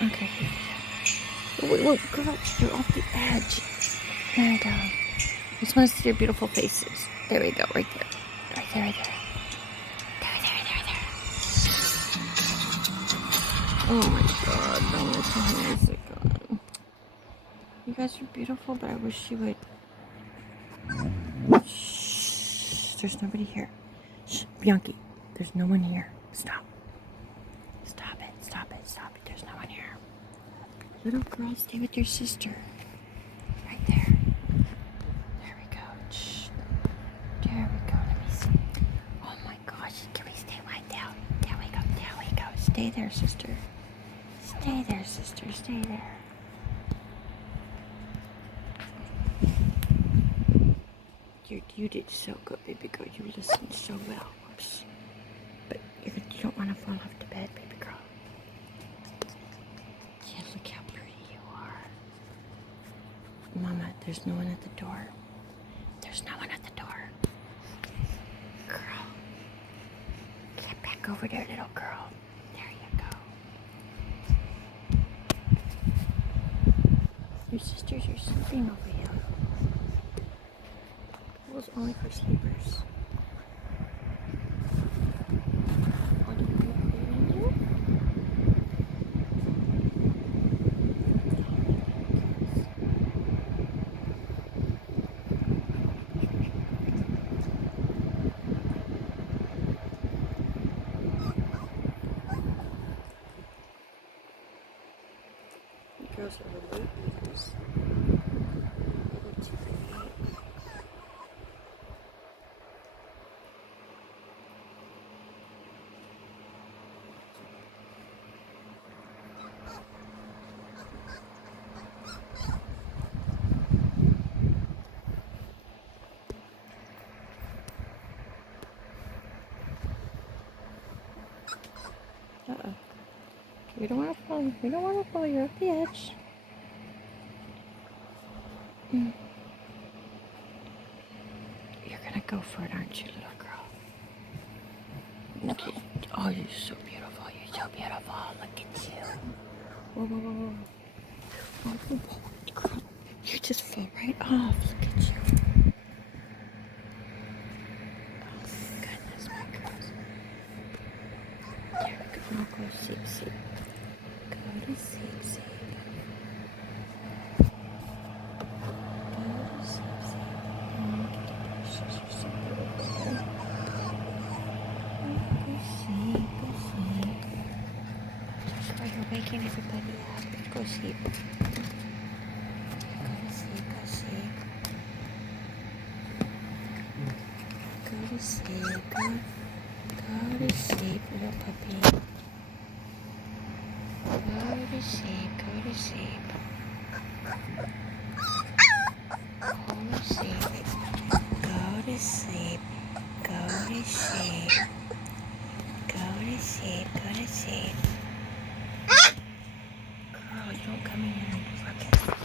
Okay. Wait, wait, girl, you're off the edge. There we go. Just want to see your beautiful faces. There we go, right there. Right there, right there. There. Oh my god, no, my hands are gone. You guys are beautiful, but I wish you would. Shh, there's nobody here. Shh, Bianchi, there's no one here. Stop. Stop it. There's no one here. Little girl, stay with your sister. Right there. There we go. Shh. There we go. Let me see. Oh my gosh. Can we stay right down? There we go. Stay there, sister. Stay there, sister. Stay there. You did so good, baby girl. You listened so well. Oops. But you don't want to fall off the bed, baby girl. Yeah, look how pretty you are. Mama, there's no one at the door. There's no one at the door. Girl. Get back over there, little girl. There you go. Your sisters are sleeping over here. It was only for sleepers. What are you doing? You girls are the late eaters. Uh-oh. We don't want to fall. We don't want to fall. You're off the edge. You're gonna go for it, aren't you, little girl? Okay. Oh, you're so beautiful. You're so beautiful. Look at you. Whoa. Oh, girl. You just fell right off. Look at you. Oh, goodness, my girls. There we go. Now go sleep. Go to sleep. You're waking everybody up. Go sleep. Go to sleep, little puppy. Go to sleep. Go to sleep. Girl, you don't come in here and look at me.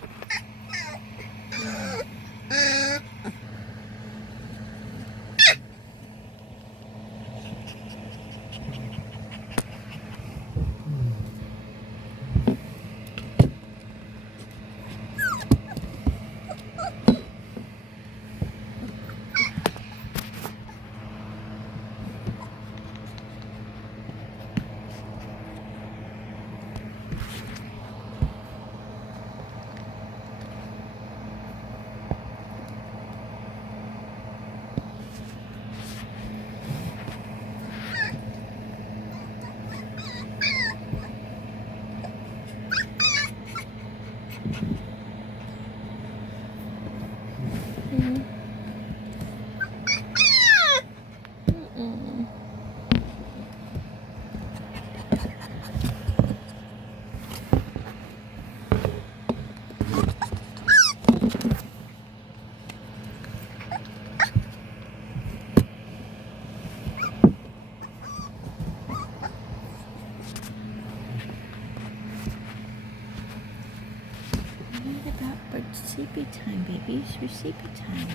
But sleepy time, babies. Your sleepy time.